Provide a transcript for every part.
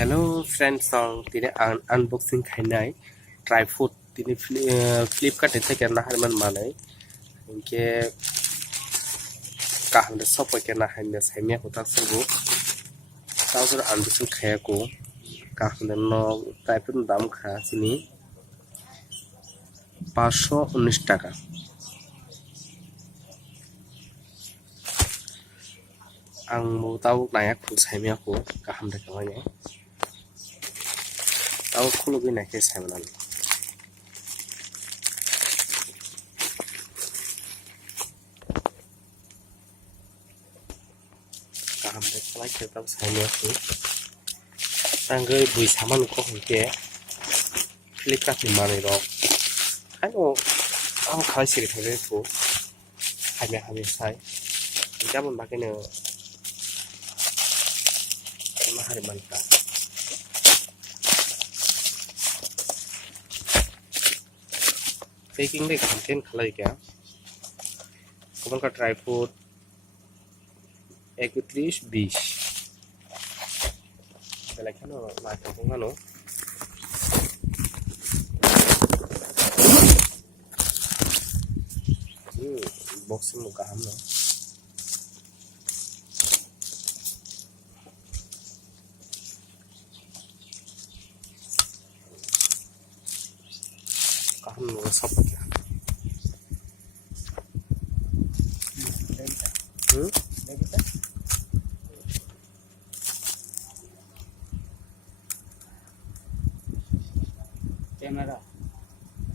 Hello friends song tini unboxing khainai tripod tini Flipkart থেকে naharman manai inke kaham sopo ke nahaina saimya hota subu tausur unboxing khaya ko kaham no tripod dam kha sini 519 টাকা ang mo tawag nayak kung saimya ko kaham da kamanya tawag khulugin na kay saimnan kaham da kalai ke taw saimya ko tanggai bui saman ko hike Flipkart ni manai ro ano ang khai siri thare ko hame sai jamon bakene mahari manta packing de content khalai kya kaban ka tripod 3120 bela khano ma ka ngano boxing mo kaham no kaham no sab kya camera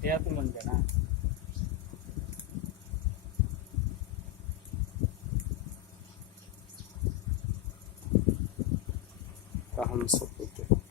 या तो मन जाना kaham sab kya